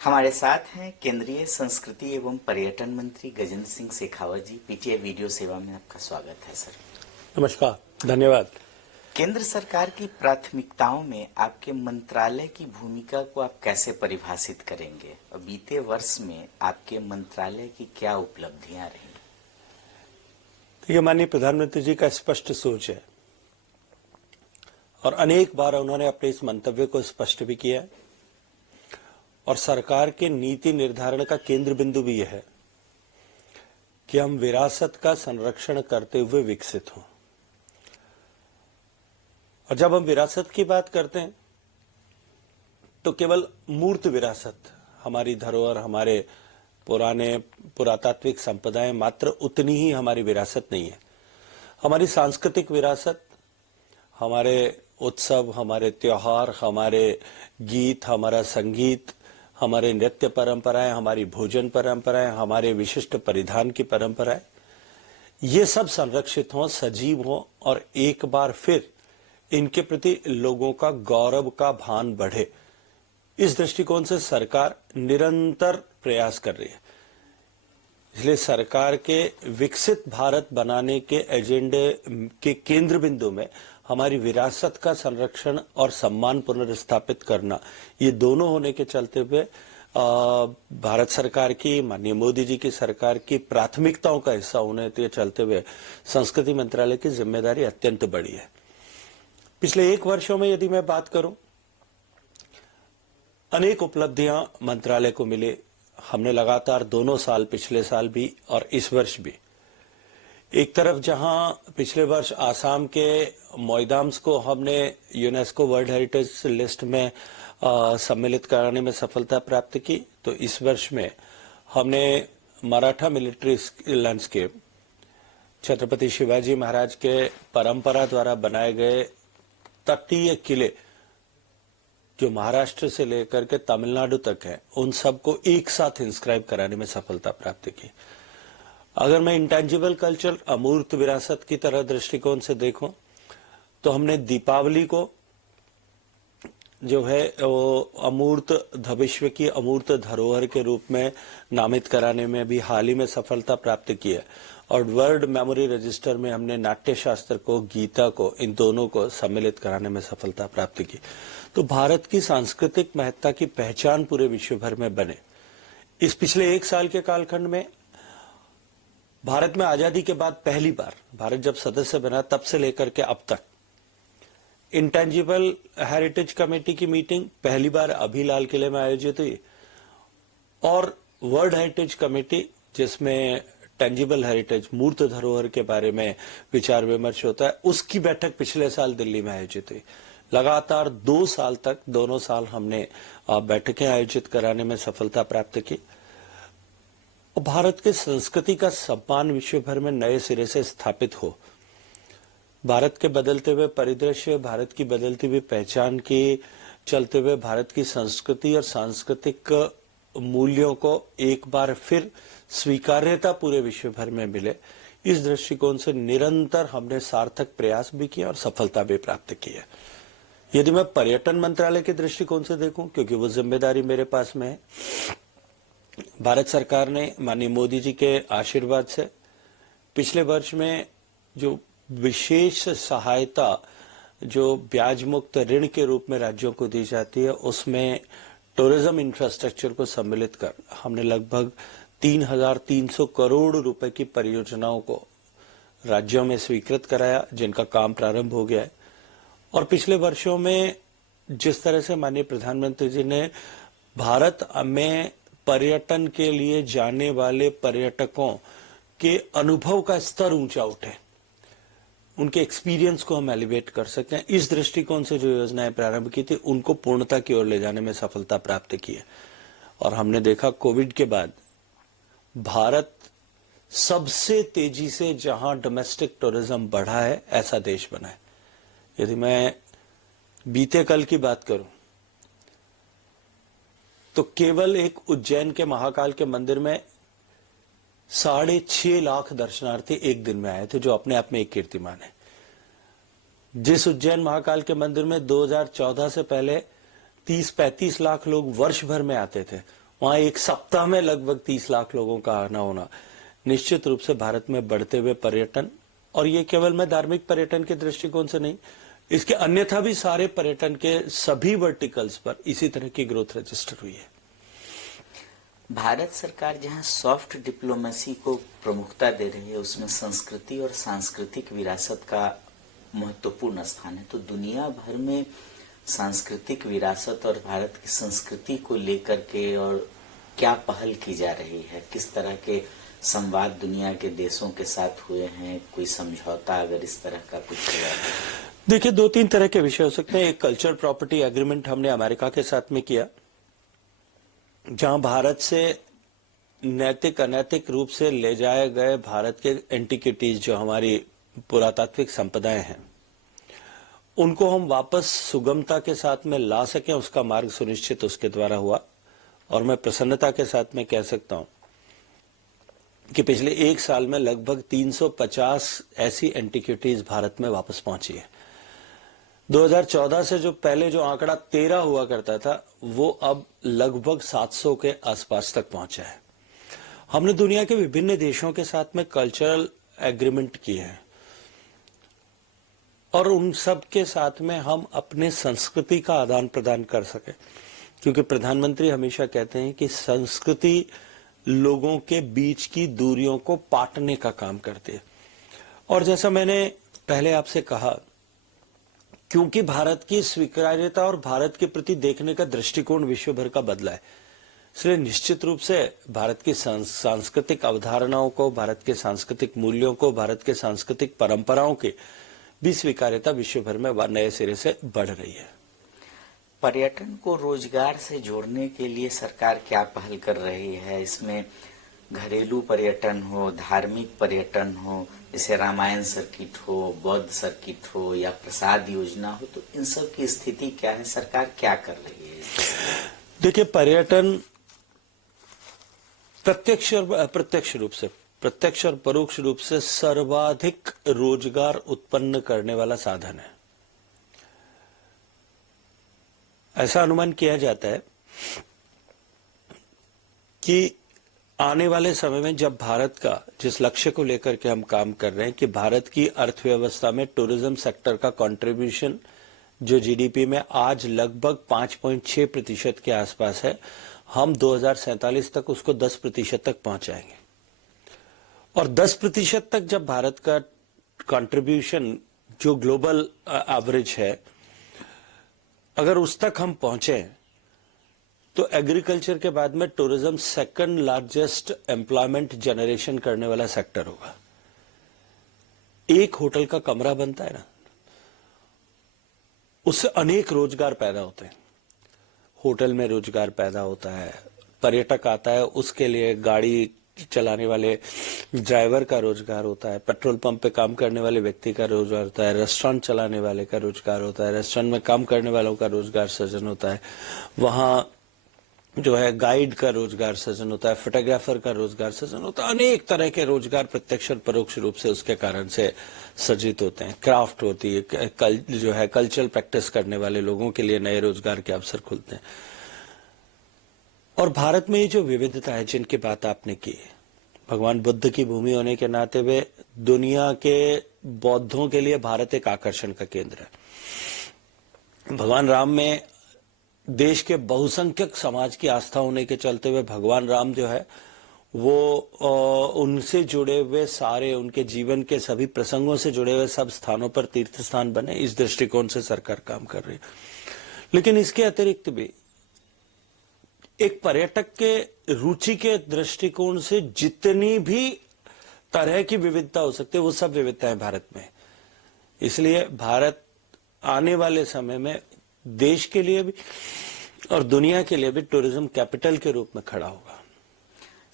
हमारे साथ हैं केंद्रीय संस्कृति एवं पर्यटन मंत्री गजेंद्र सिंह शेखावत जी। पीटीआई वीडियो सेवा में आपका स्वागत है सर। नमस्कार, धन्यवाद। केंद्र सरकार की प्राथमिकताओं में आपके मंत्रालय की भूमिका को आप कैसे परिभाषित करेंगे और बीते वर्ष में आपके मंत्रालय की क्या उपलब्धियां रही? देखिए, माननीय प्रधानमंत्री जी का स्पष्ट सोच है और अनेक बार उन्होंने अपने इस मंतव्य को स्पष्ट भी किया और सरकार के नीति निर्धारण का केंद्र बिंदु भी यह है कि हम विरासत का संरक्षण करते हुए विकसित हों। और जब हम विरासत की बात करते हैं तो केवल मूर्त विरासत, हमारी धरोहर, हमारे पुराने पुरातात्विक संपदाएं मात्र उतनी ही हमारी विरासत नहीं है। हमारी सांस्कृतिक विरासत, हमारे उत्सव, हमारे त्योहार, हमारे गीत, हमारा संगीत, हमारे नृत्य परंपराएं, हमारी भोजन परंपराएं, हमारे विशिष्ट परिधान की परंपराएं, ये सब संरक्षित हों, सजीव हों और एक बार फिर इनके प्रति लोगों का गौरव का भान बढ़े। इस दृष्टिकोण से सरकार निरंतर प्रयास कर रही है। इसलिए सरकार के विकसित भारत बनाने के एजेंडे के केंद्र बिंदु में हमारी विरासत का संरक्षण और सम्मान पुनर्स्थापित करना, ये दोनों होने के चलते हुए भारत सरकार की, माननीय मोदी जी की सरकार की प्राथमिकताओं का हिस्सा होने के चलते हुए संस्कृति मंत्रालय की जिम्मेदारी अत्यंत बड़ी है। पिछले 1 वर्षों में यदि मैं बात करूं, अनेक उपलब्धियां मंत्रालय को मिले। हमने लगातार दोनों साल, पिछले साल भी और इस वर्ष भी, एक तरफ जहां पिछले वर्ष आसाम के मोइदाम्स को हमने यूनेस्को वर्ल्ड हेरिटेज लिस्ट में सम्मिलित कराने में सफलता प्राप्त की, तो इस वर्ष में हमने मराठा मिलिट्री लैंडस्केप, छत्रपति शिवाजी महाराज के परंपरा द्वारा बनाए गए तटीय किले जो महाराष्ट्र से लेकर के तमिलनाडु तक है, उन सबको एक साथ इंस्क्राइब कराने में सफलता प्राप्त की। अगर मैं इंटेंजिबल कल्चर, अमूर्त विरासत की तरह दृष्टिकोण से देखूं, तो हमने दीपावली को जो है वो अमूर्त विश्व की अमूर्त धरोहर के रूप में नामित कराने में भी हाल ही में सफलता प्राप्त की है और वर्ल्ड मेमोरी रजिस्टर में हमने नाट्य शास्त्र को, गीता को, इन दोनों को सम्मिलित कराने में सफलता प्राप्त की। तो भारत की सांस्कृतिक महत्ता की पहचान पूरे विश्व भर में बने। इस पिछले 1 साल के कालखंड में भारत में आजादी के बाद पहली बार, भारत जब सदस्य बना तब से लेकर के अब तक, इंटेंजिबल हेरिटेज कमेटी की मीटिंग पहली बार अभी लाल किले में आयोजित हुई और वर्ल्ड हेरिटेज कमेटी, जिसमें टेंजिबल हेरिटेज, मूर्त धरोहर के बारे में विचार विमर्श होता है, उसकी बैठक पिछले साल दिल्ली में आयोजित हुई। लगातार 2 साल तक, दोनों साल हमने बैठकें आयोजित कराने में सफलता प्राप्त की। भारत की संस्कृति का सम्मान विश्व भर में नए सिरे से स्थापित हो। भारत के बदलते हुए परिदृश्य, भारत की बदलती हुई पहचान के चलते हुए भारत की संस्कृति और सांस्कृतिक मूल्यों को एक बार फिर स्वीकार्यता पूरे विश्व भर में मिले, इस दृष्टिकोण से निरंतर हमने सार्थक प्रयास भी किए और सफलता भी प्राप्त की है। यदि मैं पर्यटन मंत्रालय के दृष्टिकोण से देखूं, क्योंकि वो जिम्मेदारी मेरे पास में है, भारत सरकार ने माननीय मोदी जी के आशीर्वाद से पिछले वर्ष में जो विशेष सहायता, जो ब्याज मुक्त ऋण के रूप में राज्यों को दी जाती है, उसमें टूरिज्म इंफ्रास्ट्रक्चर को सम्मिलित कर हमने लगभग 3,300 करोड़ रुपए की परियोजनाओं को राज्यों में स्वीकृत कराया, जिनका काम प्रारंभ हो गया है। और पिछले वर्षों में जिस तरह से माननीय प्रधानमंत्री जी ने भारत में पर्यटन के लिए जाने वाले पर्यटकों के अनुभव का स्तर ऊंचा उठे, उनके एक्सपीरियंस को हम एलिवेट कर सकें, इस दृष्टिकोण से जो योजनाएं प्रारंभ की थी, उनको पूर्णता की ओर ले जाने में सफलता प्राप्त की है। और हमने देखा कोविड के बाद भारत सबसे तेजी से जहां डोमेस्टिक टूरिज्म बढ़ा है, ऐसा देश बना है। यदि मैं बीते कल की बात करूं, तो केवल एक उज्जैन के महाकाल के मंदिर में 6.5 लाख दर्शनार्थी एक दिन में आए थे, जो अपने आप में एक कीर्तिमान है। जिस उज्जैन महाकाल के मंदिर में 2014 से पहले 30-35 लाख लोग वर्ष भर में आते थे, वहां एक सप्ताह में लगभग 30 लाख लोगों का आना होना निश्चित रूप से भारत में बढ़ते हुए पर्यटन, और ये केवल मैं धार्मिक पर्यटन के दृष्टिकोण से नहीं, इसके अन्यथा भी सारे पर्यटन के सभी वर्टिकल्स पर इसी तरह की ग्रोथ रजिस्टर हुई है। भारत सरकार जहां सॉफ्ट डिप्लोमेसी को प्रमुखता दे रही है, उसमें संस्कृति और सांस्कृतिक विरासत का महत्वपूर्ण स्थान है। तो दुनिया भर में सांस्कृतिक विरासत और भारत की संस्कृति को लेकर के और क्या पहल की जा रही है, किस तरह के संवाद दुनिया के देशों के साथ हुए हैं, कोई समझौता अगर इस तरह का कुछ हुआ है? देखिए, 2-3 तरह के विषय हो सकते हैं। एक कल्चर प्रॉपर्टी एग्रीमेंट हमने अमेरिका के साथ में किया, जहां भारत से नैतिक अनैतिक रूप से ले जाए गए भारत के एंटिकिटीज, जो हमारी पुरातात्विक संपदाएं हैं, उनको हम वापस सुगमता के साथ में ला सकें, उसका मार्ग सुनिश्चित उसके द्वारा हुआ। और मैं प्रसन्नता के साथ में कह सकता हूं कि पिछले 1 साल में लगभग 350 ऐसी एंटिक्विटीज भारत में वापस पहुंची है। 2014 से जो पहले जो आंकड़ा 13 हुआ करता था, वो अब लगभग 700 के आसपास तक पहुंचा है। हमने दुनिया के विभिन्न देशों के साथ में कल्चरल एग्रीमेंट किए हैं, और उन सब के साथ में हम अपने संस्कृति का आदान प्रदान कर सके, क्योंकि प्रधानमंत्री हमेशा कहते हैं कि संस्कृति लोगों के बीच की दूरियों को पाटने का काम करती है। और जैसा मैंने पहले आपसे कहा, क्योंकि भारत की स्वीकार्यता और भारत के प्रति देखने का दृष्टिकोण विश्व भर का बदला है, इसलिए निश्चित रूप से भारत की सांस्कृतिक अवधारणाओं को, भारत के सांस्कृतिक मूल्यों को, भारत के सांस्कृतिक परंपराओं की भी स्वीकार्यता विश्व भर में नए सिरे से बढ़ रही है। पर्यटन को रोजगार से जोड़ने के लिए सरकार क्या पहल कर रही है? इसमें घरेलू पर्यटन हो, धार्मिक पर्यटन हो, जैसे रामायण सर्किट हो, बौद्ध सर्किट हो, या प्रसाद योजना हो, तो इन सब की स्थिति क्या है? सरकार क्या कर रही है? देखिए, पर्यटन प्रत्यक्ष और अप्रत्यक्ष रूप से, प्रत्यक्ष और परोक्ष रूप से सर्वाधिक रोजगार उत्पन्न करने वाला साधन है। ऐसा अनुमान किया जाता है कि आने वाले समय में, जब भारत का, जिस लक्ष्य को लेकर के हम काम कर रहे हैं कि भारत की अर्थव्यवस्था में टूरिज्म सेक्टर का कंट्रीब्यूशन जो जीडीपी में आज लगभग 5.6% के आसपास है, हम 2047 तक उसको 10% तक पहुंचाएंगे। और 10% तक जब भारत का कंट्रीब्यूशन जो ग्लोबल एवरेज है, अगर उस तक हम पहुंचे, तो एग्रीकल्चर के बाद में tourism second largest employment generation करने वाला सेक्टर होगा। एक होटल का कमरा बनता है ना, उससे अनेक रोजगार पैदा होते हैं। होटल में रोजगार पैदा होता है, पर्यटक आता है, उसके लिए गाड़ी चलाने वाले ड्राइवर का रोजगार होता है, पेट्रोल पंप पे काम करने वाले व्यक्ति का रोजगार होता है, रेस्टोरेंट चलाने वाले का रोजगार होता है, रेस्टोरेंट में काम करने वालों का रोजगार सृजन होता है, वहां जो है गाइड का रोजगार सृजन होता है, फोटोग्राफर का रोजगार सृजन होता है। अनेक तरह के रोजगार प्रत्यक्ष और परोक्ष रूप से उसके कारण से सृजित होते हैं। क्राफ्ट होती है, जो है कल्चरल प्रैक्टिस करने वाले लोगों के लिए नए रोजगार के अवसर खुलते हैं। और भारत में ये जो विविधता है जिनकी बात आपने की है, भगवान बुद्ध की भूमि होने के नाते हुए दुनिया के बौद्धों के लिए भारत एक आकर्षण का केंद्र है। भगवान राम में देश के बहुसंख्यक समाज की आस्था होने के चलते हुए भगवान राम जो है वो उनसे जुड़े हुए सारे, उनके जीवन के सभी प्रसंगों से जुड़े हुए सब स्थानों पर तीर्थ स्थान बने, इस दृष्टिकोण से सरकार काम कर रही है। लेकिन इसके अतिरिक्त भी एक पर्यटक के रुचि के दृष्टिकोण से जितनी भी तरह की विविधता हो सकती है, वो सब विविधताएं भारत में। इसलिए भारत आने वाले समय में देश के लिए भी और दुनिया के लिए भी टूरिज्म कैपिटल के रूप में खड़ा होगा।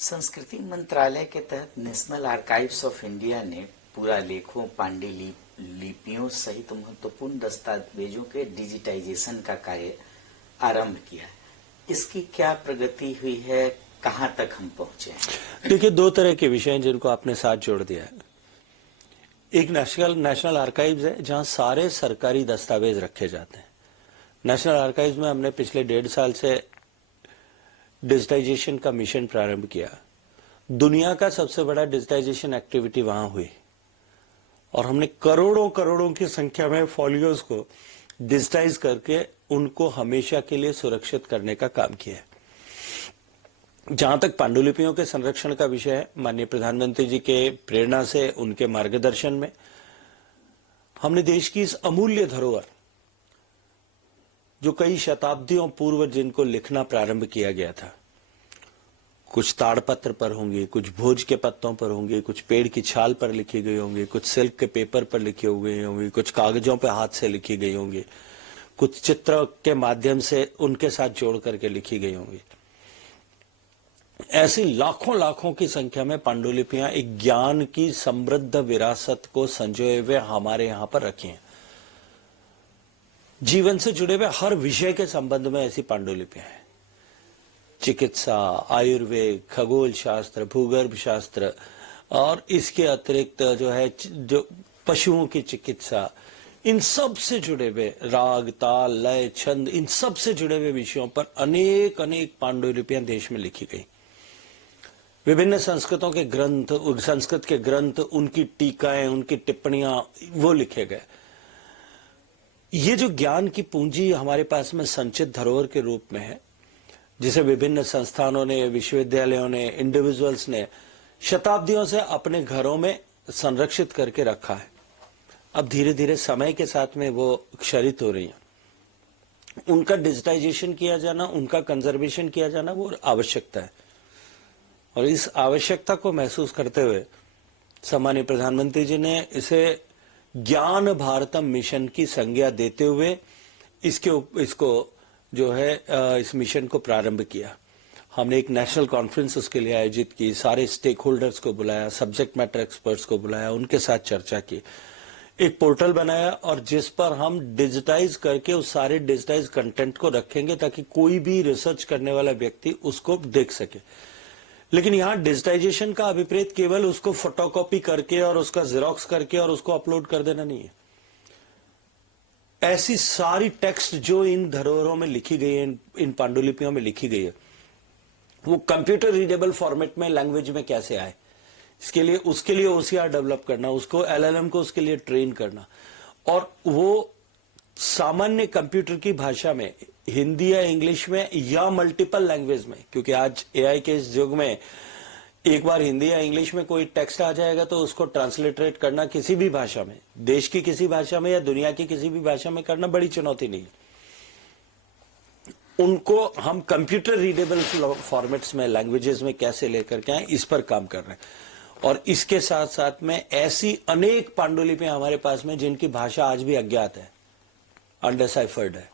संस्कृति मंत्रालय के तहत नेशनल आर्काइव्स ऑफ इंडिया ने पूरा लेखों, पांडुलिपियों सहित महत्वपूर्ण दस्तावेजों के डिजिटाइजेशन का कार्य आरंभ किया है। इसकी क्या प्रगति हुई है, कहां तक हम पहुंचे हैं? देखिए, 2 तरह के विषय हैं जिनको आपने साथ जोड़ दिया है। एक नेशनल आर्काइव्स है, जहां सारे सरकारी दस्तावेज रखे जाते हैं। नेशनल आर्काइव्स में हमने पिछले 1.5 साल से डिजिटाइजेशन का मिशन प्रारंभ किया। दुनिया का सबसे बड़ा डिजिटाइजेशन एक्टिविटी वहां हुई और हमने करोड़ों करोड़ों की संख्या में फॉलियोज को डिजिटाइज करके उनको हमेशा के लिए सुरक्षित करने का काम किया है। जहां तक पांडुलिपियों के संरक्षण का विषय है, माननीय प्रधानमंत्री जी के प्रेरणा से, उनके मार्गदर्शन में हमने देश की इस अमूल्य धरोहर, जो कई शताब्दियों पूर्व जिनको लिखना प्रारंभ किया गया था, कुछ ताड़पत्र पर होंगे, कुछ भोज के पत्तों पर होंगे, कुछ पेड़ की छाल पर लिखी गई होंगे, कुछ सिल्क के पेपर पर लिखे हुए होंगे, कुछ कागजों पर हाथ से लिखी गई होंगी, कुछ चित्र के माध्यम से उनके साथ जोड़ करके लिखी गई होंगी। ऐसी लाखों लाखों की संख्या में पांडुलिपियां एक ज्ञान की समृद्ध विरासत को संजोए हुए हमारे यहां पर रखी हैं। जीवन से जुड़े हुए हर विषय के संबंध में ऐसी पांडुलिपियां हैं। चिकित्सा, आयुर्वेद, खगोल शास्त्र, भूगर्भ शास्त्र और इसके अतिरिक्त जो है जो पशुओं की चिकित्सा, इन सब से जुड़े हुए राग, ताल, लय, छंद, इन सब से जुड़े हुए विषयों पर अनेक अनेक पांडुलिपियां देश में लिखी गई। विभिन्न संस्कृतों के ग्रंथ, संस्कृत के ग्रंथ, उनकी टीकाएं, उनकी टिप्पणियां वो लिखे गए। ये जो ज्ञान की पूंजी हमारे पास में संचित धरोहर के रूप में है, जिसे विभिन्न संस्थानों ने, विश्वविद्यालयों ने, इंडिविजुअल्स ने शताब्दियों से अपने घरों में संरक्षित करके रखा है, अब धीरे धीरे समय के साथ में वो क्षरित हो रही हैं। उनका डिजिटाइजेशन किया जाना, उनका कंजर्वेशन किया जाना वो आवश्यकता है। और इस आवश्यकता को महसूस करते हुए सम्मानीय प्रधानमंत्री जी ने इसे ज्ञान भारतम मिशन की संज्ञा देते हुए इसको जो है इस मिशन को प्रारंभ किया। हमने एक नेशनल कॉन्फ्रेंस उसके लिए आयोजित की, सारे स्टेक होल्डर्स को बुलाया, सब्जेक्ट मैटर एक्सपर्ट्स को बुलाया, उनके साथ चर्चा की, एक पोर्टल बनाया और जिस पर हम डिजिटाइज करके उस सारे डिजिटाइज कंटेंट को रखेंगे ताकि कोई भी रिसर्च करने वाला व्यक्ति उसको देख सके। लेकिन यहां डिजिटाइजेशन का अभिप्रेत केवल उसको फोटोकॉपी करके और उसका जेरोक्स करके और उसको अपलोड कर देना नहीं है। ऐसी सारी टेक्स्ट जो इन धरोहरों में लिखी गई है, इन पांडुलिपियों में लिखी गई है, वो कंप्यूटर रीडेबल फॉर्मेट में, लैंग्वेज में कैसे आए, उसके लिए ओसीआर डेवलप करना, उसको एलएलएम को उसके लिए ट्रेन करना और वो सामान्य कंप्यूटर की भाषा में, हिंदी या इंग्लिश में या मल्टीपल लैंग्वेज में, क्योंकि आज एआई के इस युग में एक बार हिंदी या इंग्लिश में कोई टेक्स्ट आ जाएगा तो उसको ट्रांसलिटरेट करना किसी भी भाषा में, देश की किसी भाषा में या दुनिया की किसी भी भाषा में करना बड़ी चुनौती नहीं है। उनको हम कंप्यूटर रीडेबल फॉर्मेट्स में, लैंग्वेजेस में कैसे लेकर के आए, इस पर काम कर रहे हैं। और इसके साथ साथ में ऐसी अनेक पांडुलिपियां हमारे पास में जिनकी भाषा आज भी अज्ञात है, अनडिसाइफर्ड है,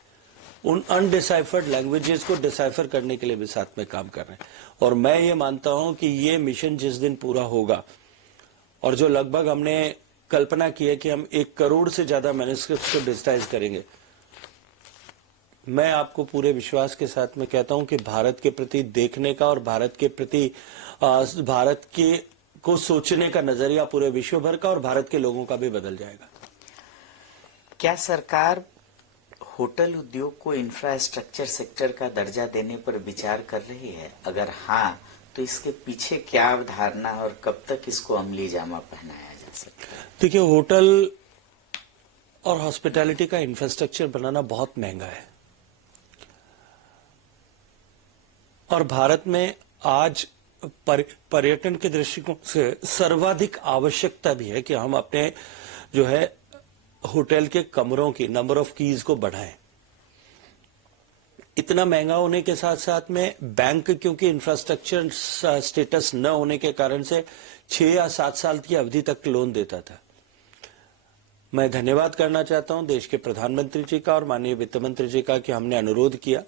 उन अनडिसाइफर्ड लैंग्वेजेस को डिसाइफर करने के लिए भी साथ में काम कर रहे हैं। और मैं ये मानता हूं कि ये मिशन जिस दिन पूरा होगा और जो लगभग हमने कल्पना की है कि हम 1 करोड़ से ज्यादा मैन्युस्क्रिप्ट्स को डिजिटाइज करेंगे, मैं आपको पूरे विश्वास के साथ में कहता हूं कि भारत के प्रति देखने का और भारत के प्रति भारत के को सोचने का नजरिया पूरे विश्व भर का और भारत के लोगों का भी बदल जाएगा। क्या सरकार होटल उद्योग को इंफ्रास्ट्रक्चर सेक्टर का दर्जा देने पर विचार कर रही है? अगर हाँ, तो इसके पीछे क्या अवधारणा और कब तक इसको अमली जामा पहनाया जा सकता है? देखिए, होटल और हॉस्पिटैलिटी का इंफ्रास्ट्रक्चर बनाना बहुत महंगा है और भारत में आज पर्यटन के दृष्टिकोण से सर्वाधिक आवश्यकता भी है कि हम अपने जो है होटल के कमरों की नंबर ऑफ कीज को बढ़ाएं। इतना महंगा होने के साथ साथ में बैंक, क्योंकि इंफ्रास्ट्रक्चर स्टेटस न होने के कारण से 6 या 7 साल की अवधि तक लोन देता था। मैं धन्यवाद करना चाहता हूं देश के प्रधानमंत्री जी का और माननीय वित्त मंत्री जी का कि हमने अनुरोध किया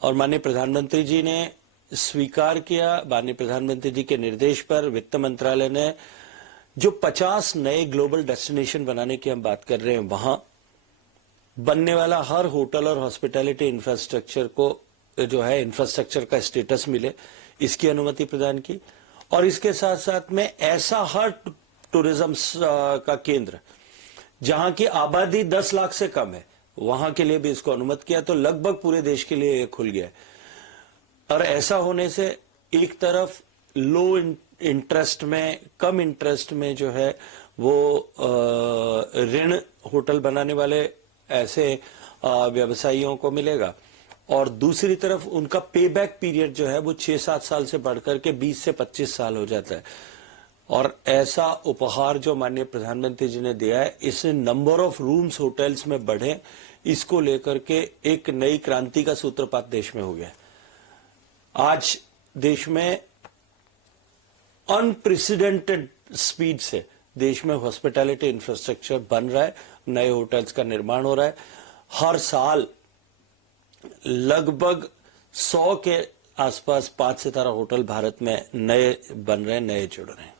और माननीय प्रधानमंत्री जी ने स्वीकार किया। माननीय प्रधानमंत्री जी के निर्देश पर वित्त मंत्रालय ने जो 50 नए ग्लोबल डेस्टिनेशन बनाने की हम बात कर रहे हैं, वहां बनने वाला हर होटल और हॉस्पिटैलिटी इंफ्रास्ट्रक्चर को जो है इंफ्रास्ट्रक्चर का स्टेटस मिले, इसकी अनुमति प्रदान की। और इसके साथ साथ में ऐसा हर टूरिज्म का केंद्र जहां की आबादी 10 लाख से कम है, वहां के लिए भी इसको अनुमति किया, तो लगभग पूरे देश के लिए ये खुल गया। और ऐसा होने से एक तरफ लो इंटरेस्ट में, कम इंटरेस्ट में जो है वो ऋण होटल बनाने वाले ऐसे व्यवसायियों को मिलेगा, और दूसरी तरफ उनका पे बैक पीरियड जो है वो 6-7 साल से बढ़कर के 20 से 25 साल हो जाता है। और ऐसा उपहार जो माननीय प्रधानमंत्री जी ने दिया है, इससे नंबर ऑफ रूम्स होटल्स में बढ़े, इसको लेकर के एक नई क्रांति का सूत्रपात देश में हो गया। आज देश में अनप्रेसिडेंटेड स्पीड से देश में हॉस्पिटैलिटी इंफ्रास्ट्रक्चर बन रहा है, नए होटल्स का निर्माण हो रहा है। हर साल लगभग 100 के आसपास 5 सितारा होटल भारत में नए बन रहे हैं, नए जुड़ रहे हैं।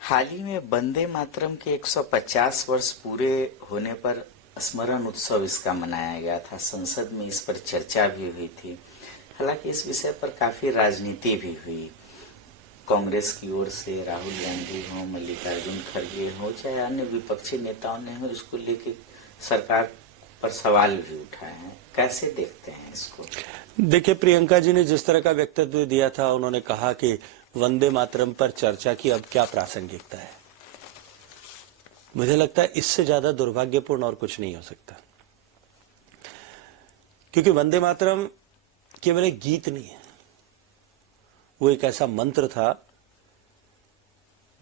हाल ही में वंदे मातरम के 150 वर्ष पूरे होने पर स्मरण उत्सव इसका मनाया गया था। संसद में इस पर चर्चा भी हुई थी। हालांकि इस विषय पर काफी राजनीति भी हुई। कांग्रेस की ओर से राहुल गांधी हो, मल्लिकार्जुन खड़गे हो, चाहे अन्य विपक्षी नेताओं ने हो, इसको लेके सरकार पर सवाल भी उठाए हैं। कैसे देखते हैं इसको? देखिए, प्रियंका जी ने जिस तरह का वक्तव्य दिया था, उन्होंने कहा कि वंदे मातरम पर चर्चा की अब क्या प्रासंगिकता है। मुझे लगता है इससे ज्यादा दुर्भाग्यपूर्ण और कुछ नहीं हो सकता, क्योंकि वंदे मातरम केवल एक गीत नहीं है, वो एक ऐसा मंत्र था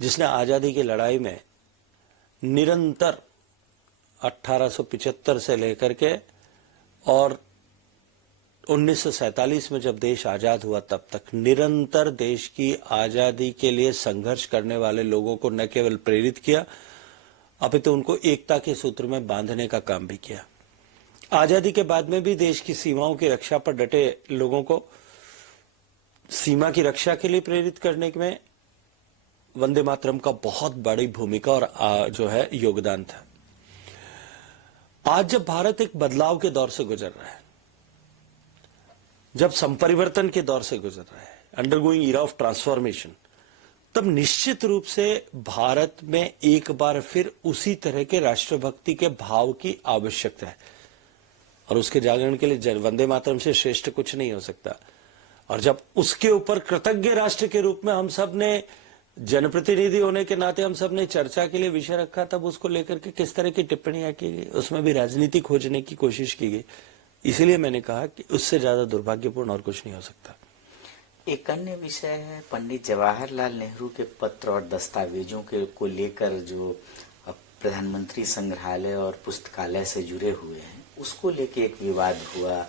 जिसने आजादी की लड़ाई में निरंतर 1875 से लेकर के और 1947 में जब देश आजाद हुआ तब तक निरंतर देश की आजादी के लिए संघर्ष करने वाले लोगों को न केवल प्रेरित किया, अपितु उनको एकता के सूत्र में बांधने का काम भी किया। आजादी के बाद में भी देश की सीमाओं की रक्षा पर डटे लोगों को सीमा की रक्षा के लिए प्रेरित करने में वंदे मातरम का बहुत बड़ी भूमिका और जो है योगदान था। आज जब भारत एक बदलाव के दौर से गुजर रहा है, जब संपरिवर्तन के दौर से गुजर रहा है, अंडरगोइंग ईरा ऑफ ट्रांसफॉर्मेशन, तब निश्चित रूप से भारत में एक बार फिर उसी तरह के राष्ट्रभक्ति के भाव की आवश्यकता है, और उसके जागरण के लिए वंदे मातरम से श्रेष्ठ कुछ नहीं हो सकता। और जब उसके ऊपर कृतज्ञ राष्ट्र के रूप में हम सब ने, जनप्रतिनिधि होने के नाते हम सब ने चर्चा के लिए विषय रखा, तब उसको लेकर के किस तरह की टिप्पणियां की गई, उसमें भी राजनीति खोजने की कोशिश की गई। इसलिए मैंने कहा कि उससे ज्यादा दुर्भाग्यपूर्ण और कुछ नहीं हो सकता। एक अन्य विषय है पंडित जवाहरलाल नेहरू के पत्र और दस्तावेजों के को लेकर जो प्रधानमंत्री संग्रहालय और पुस्तकालय से जुड़े हुए हैं, उसको लेके एक विवाद हुआ।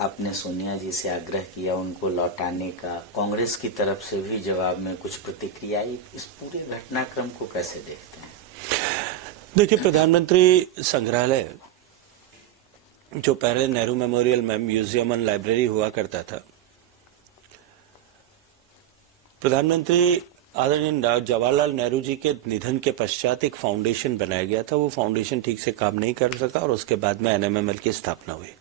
आपने सोनिया जी से आग्रह किया उनको लौटाने का, कांग्रेस की तरफ से भी जवाब में कुछ प्रतिक्रिया आई। इस पूरे घटनाक्रम को कैसे देखते हैं? देखिए, प्रधानमंत्री संग्रहालय जो पहले Nehru memorial museum and library हुआ करता था, प्रधानमंत्री आदरणीय जवाहरलाल नेहरू जी के निधन के पश्चात एक फाउंडेशन बनाया गया था। वो फाउंडेशन ठीक से काम नहीं कर सका और उसके बाद में एनएमएमएल की स्थापना हुई।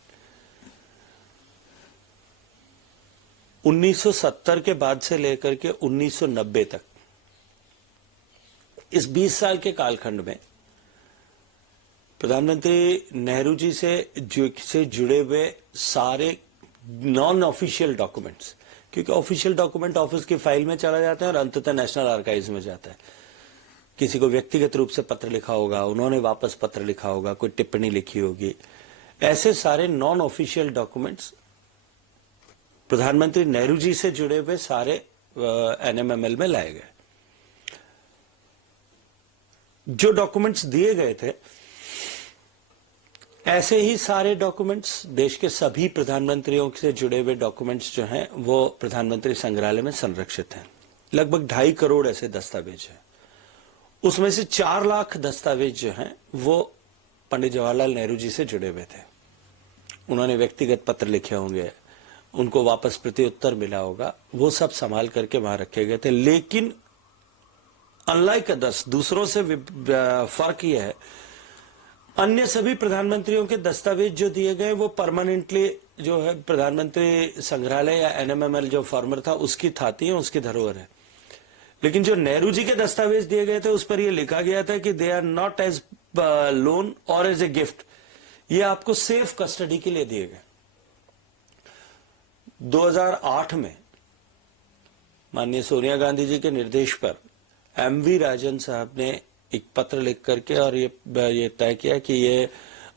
1970 के बाद से लेकर के 1990 तक, इस 20 साल के कालखंड में प्रधानमंत्री नेहरू जी से जुड़े हुए सारे नॉन ऑफिशियल डॉक्यूमेंट्स, क्योंकि ऑफिशियल डॉक्यूमेंट ऑफिस की फाइल में चला जाता है और अंततः नेशनल आर्काइव्स में जाता है। किसी को व्यक्तिगत रूप से पत्र लिखा होगा, उन्होंने वापस पत्र लिखा होगा, कोई टिप्पणी लिखी होगी, ऐसे सारे नॉन ऑफिशियल डॉक्यूमेंट्स प्रधानमंत्री नेहरू जी से जुड़े हुए सारे एनएमएमएल में लाए गए। जो डॉक्यूमेंट्स दिए गए थे, ऐसे ही सारे डॉक्यूमेंट्स, देश के सभी प्रधानमंत्रियों से जुड़े हुए डॉक्यूमेंट्स जो हैं वो प्रधानमंत्री संग्रहालय में संरक्षित हैं। लगभग 2.5 करोड़ ऐसे दस्तावेज हैं। उसमें से 4 लाख दस्तावेज जो हैं वो पंडित जवाहरलाल नेहरू जी से जुड़े हुए थे। उन्होंने व्यक्तिगत पत्र लिखे होंगे, उनको वापस प्रत्युत्तर मिला होगा, वो सब संभाल करके वहां रखे गए थे। लेकिन अनलाइक अदर्स, दूसरों से फर्क यह है, अन्य सभी प्रधानमंत्रियों के दस्तावेज जो दिए गए वो परमानेंटली जो है प्रधानमंत्री संग्रहालय या एनएमएमएल जो फॉर्मर था उसकी थाती है, उसकी धरोहर है। लेकिन जो नेहरू जी के दस्तावेज दिए गए थे उस पर यह लिखा गया था कि they are not as loan और एज ए गिफ्ट, ये आपको सेफ कस्टडी के लिए दिए गए। 2008 में माननीय सोनिया गांधी जी के निर्देश पर एमवी राजन साहब ने एक पत्र लिख करके और ये तय किया कि ये,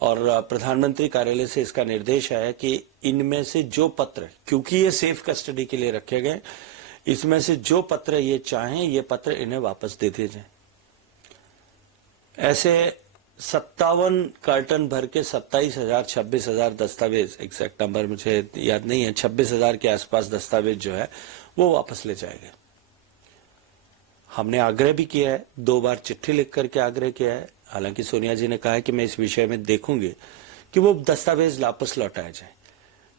और प्रधानमंत्री कार्यालय से इसका निर्देश आया कि इनमें से जो पत्र, क्योंकि ये सेफ कस्टडी के लिए रखे गए, इसमें से जो पत्र ये चाहें ये पत्र इन्हें वापस दे दिए जाए। ऐसे 57 कार्टन भर के 26,000 दस्तावेज, एग्जैक्ट नंबर मुझे याद नहीं है, 26,000 के आसपास दस्तावेज जो है वो वापस ले जाएंगे। हमने आग्रह भी किया है, 2 बार चिट्ठी लिख करके आग्रह किया है। हालांकि सोनिया जी ने कहा है कि मैं इस विषय में देखूंगी कि वो दस्तावेज वापस लौटाए जाए,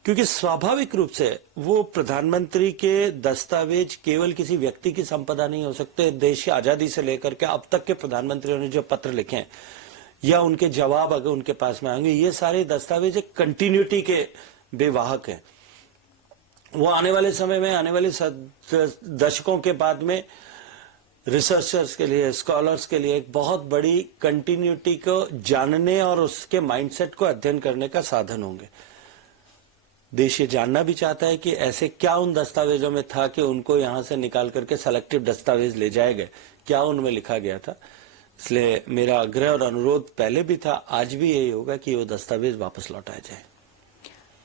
क्योंकि स्वाभाविक रूप से वो प्रधानमंत्री के दस्तावेज केवल किसी व्यक्ति की संपदा नहीं हो सकते। देश की आजादी से लेकर के अब तक के प्रधानमंत्रियों ने जो पत्र लिखे हैं या उनके जवाब अगर उनके पास में आएंगे, ये सारे दस्तावेज एक कंटिन्यूटी के बेवाहक हैं। वो आने वाले समय में, आने वाले दशकों के बाद में रिसर्चर्स के लिए, स्कॉलर्स के लिए एक बहुत बड़ी कंटिन्यूटी को जानने और उसके माइंडसेट को अध्ययन करने का साधन होंगे। देश ये जानना भी चाहता है कि ऐसे क्या उन दस्तावेजों में था कि उनको यहां से निकाल करके सेलेक्टिव दस्तावेज ले जाए गए, क्या उनमें लिखा गया था। इसलिए मेरा आग्रह और अनुरोध पहले भी था, आज भी यही होगा कि वो दस्तावेज वापस लौटाए जाए।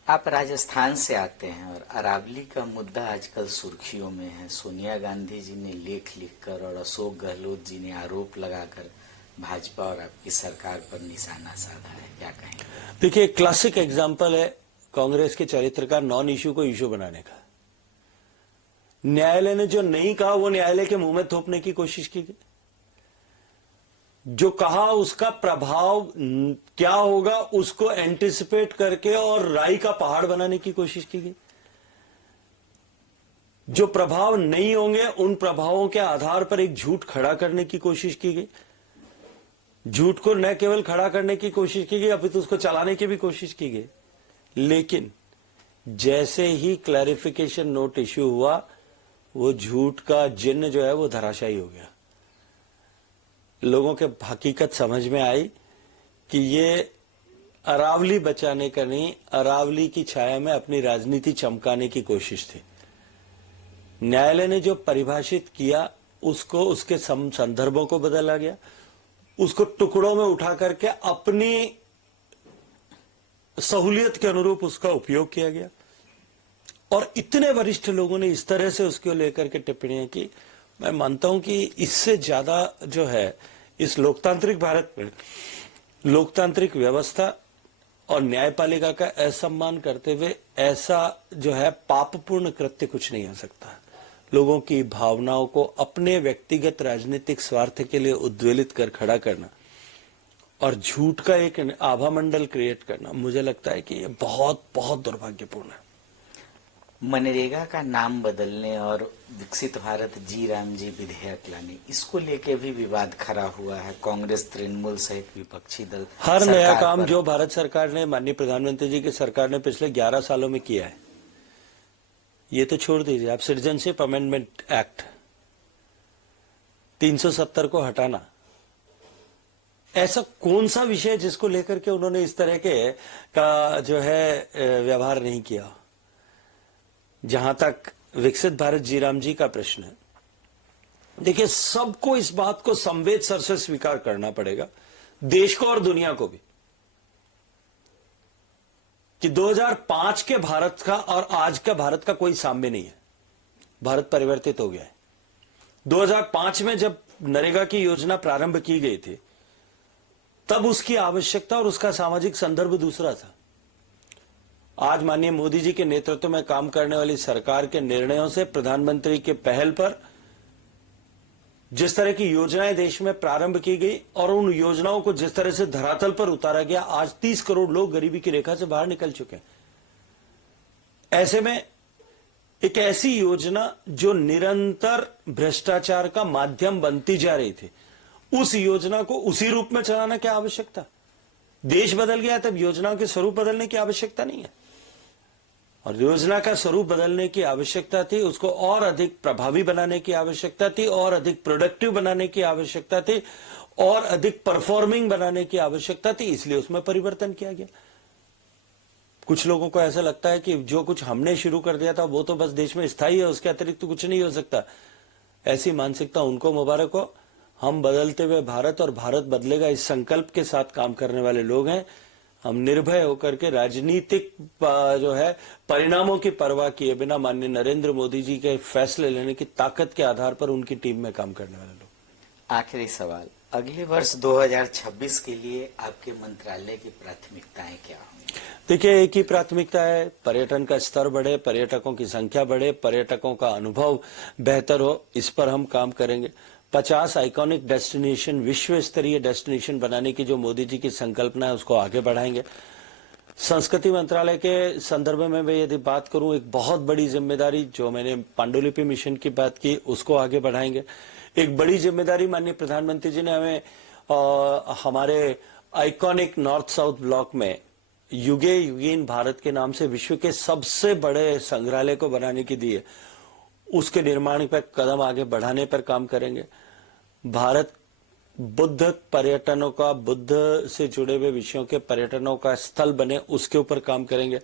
आप राजस्थान से आते हैं और अरावली का मुद्दा आजकल सुर्खियों में है। सोनिया गांधी जी ने लेख लिखकर और अशोक गहलोत जी ने आरोप लगाकर भाजपा और आपकी सरकार पर निशाना साधा है, क्या कहेंगे? देखिए, क्लासिक एग्जाम्पल है कांग्रेस के चरित्र का, नॉन इश्यू को इश्यू बनाने का। न्यायालय ने जो नहीं कहा वो न्यायालय के मुंह में थोपने की कोशिश की गई। जो कहा उसका प्रभाव क्या होगा उसको एंटिसिपेट करके और राई का पहाड़ बनाने की कोशिश की गई। जो प्रभाव नहीं होंगे उन प्रभावों के आधार पर एक झूठ खड़ा करने की कोशिश की गई। झूठ को न केवल खड़ा करने की कोशिश की गई, अपितु उसको चलाने की भी कोशिश की गई। लेकिन जैसे ही क्लैरिफिकेशन नोट इश्यू हुआ, वो झूठ का जिन्न जो है वो धराशायी हो गया। लोगों के हकीकत समझ में आई कि ये अरावली बचाने का नहीं, अरावली की छाया में अपनी राजनीति चमकाने की कोशिश थी। न्यायालय ने जो परिभाषित किया उसको, उसके संदर्भों को बदला गया, उसको टुकड़ों में उठा करके अपनी सहूलियत के अनुरूप उसका उपयोग किया गया। और इतने वरिष्ठ लोगों ने इस तरह से उसको लेकर के टिप्पणियां की। मैं मानता हूं कि इससे ज्यादा जो है इस लोकतांत्रिक भारत में लोकतांत्रिक व्यवस्था और न्यायपालिका का असम्मान करते हुए ऐसा जो है पापपूर्ण कृत्य कुछ नहीं हो सकता। लोगों की भावनाओं को अपने व्यक्तिगत राजनीतिक स्वार्थ के लिए उद्वेलित कर खड़ा करना और झूठ का एक आभा मंडल क्रिएट करना, मुझे लगता है कि ये बहुत बहुत दुर्भाग्यपूर्ण है। मनरेगा का नाम बदलने और विकसित भारत जी राम जी विधेयक लाने, इसको लेके भी विवाद खड़ा हुआ है। कांग्रेस, तृणमूल सहित विपक्षी दल हर नया काम जो भारत सरकार ने, माननीय प्रधानमंत्री जी की सरकार ने पिछले 11 सालों में किया है, ये तो छोड़ दीजिए। आप सिटीजनशिप अमेंडमेंट एक्ट 370 को हटाना, ऐसा कौन सा विषय जिसको लेकर के उन्होंने इस तरह के का जो है व्यवहार नहीं किया। जहां तक विकसित भारत जी राम जी का प्रश्न है, देखिए सबको इस बात को संवेद सर से स्वीकार करना पड़ेगा, देश को और दुनिया को भी, कि 2005 के भारत का और आज का भारत का कोई साम्य नहीं है। भारत परिवर्तित हो गया है। 2005 में जब नरेगा की योजना प्रारंभ की गई थी, तब उसकी आवश्यकता और उसका सामाजिक संदर्भ दूसरा था। आज माननीय मोदी जी के नेतृत्व में काम करने वाली सरकार के निर्णयों से, प्रधानमंत्री के पहल पर जिस तरह की योजनाएं देश में प्रारंभ की गई और उन योजनाओं को जिस तरह से धरातल पर उतारा गया, आज 30 करोड़ लोग गरीबी की रेखा से बाहर निकल चुके हैं। ऐसे में एक ऐसी योजना जो निरंतर भ्रष्टाचार का माध्यम बनती जा रही थी, उस योजना को उसी रूप में चलाना क्या आवश्यकता? देश बदल गया, तब योजना के स्वरूप बदलने की आवश्यकता नहीं है। और योजना का स्वरूप बदलने की आवश्यकता थी, उसको और अधिक प्रभावी बनाने की आवश्यकता थी, और अधिक प्रोडक्टिव बनाने की आवश्यकता थी, और अधिक परफॉर्मिंग बनाने की आवश्यकता थी, इसलिए उसमें परिवर्तन किया गया। कुछ लोगों को ऐसा लगता है कि जो कुछ हमने शुरू कर दिया था वो तो बस देश में स्थायी है, उसके अतिरिक्त तो कुछ नहीं हो सकता। ऐसी मानसिकता उनको मुबारक हो। हम बदलते हुए भारत और भारत बदलेगा इस संकल्प के साथ काम करने वाले लोग हैं। हम निर्भय होकर के राजनीतिक जो है परिणामों की परवाह किए बिना माननीय नरेंद्र मोदी जी के फैसले लेने की ताकत के आधार पर उनकी टीम में काम करने वाले लोग। आखिरी सवाल, अगले वर्ष 2026 के लिए आपके मंत्रालय की प्राथमिकताएं क्या होंगी? देखिए, एक ही प्राथमिकता है, पर्यटन का स्तर बढ़े, पर्यटकों की संख्या बढ़े, पर्यटकों का अनुभव बेहतर हो, इस पर हम काम करेंगे। 50 आइकॉनिक डेस्टिनेशन, विश्व स्तरीय डेस्टिनेशन बनाने की जो मोदी जी की संकल्पना है उसको आगे बढ़ाएंगे। संस्कृति मंत्रालय के संदर्भ में मैं यदि बात करूं, एक बहुत बड़ी जिम्मेदारी जो मैंने पांडुलिपि मिशन की बात की उसको आगे बढ़ाएंगे। एक बड़ी जिम्मेदारी माननीय प्रधानमंत्री जी ने हमें हमारे आइकॉनिक नॉर्थ साउथ ब्लॉक में युगे युगीन भारत के नाम से विश्व के सबसे बड़े संग्रहालय को बनाने की दी है। उसके निर्माण पर कदम आगे बढ़ाने पर काम करेंगे। भारत बुद्ध पर्यटनों का, बुद्ध से जुड़े हुए विषयों के पर्यटनों का स्थल बने, उसके ऊपर काम करेंगे।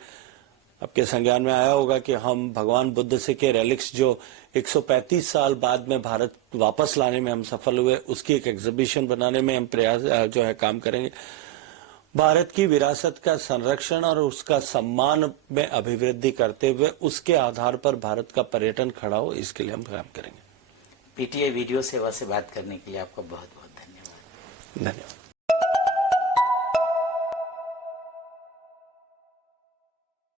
आपके संज्ञान में आया होगा कि हम भगवान बुद्ध से के रेलिक्स जो 135 साल बाद में भारत वापस लाने में हम सफल हुए, उसकी एक एग्जीबिशन बनाने में हम प्रयास जो है काम करेंगे। भारत की विरासत का संरक्षण और उसका सम्मान में अभिवृद्धि करते हुए उसके आधार पर भारत का पर्यटन खड़ा हो, इसके लिए हम काम करेंगे। पीटीआई वीडियो सेवा से बात करने के लिए आपका बहुत बहुत धन्यवाद। धन्यवाद।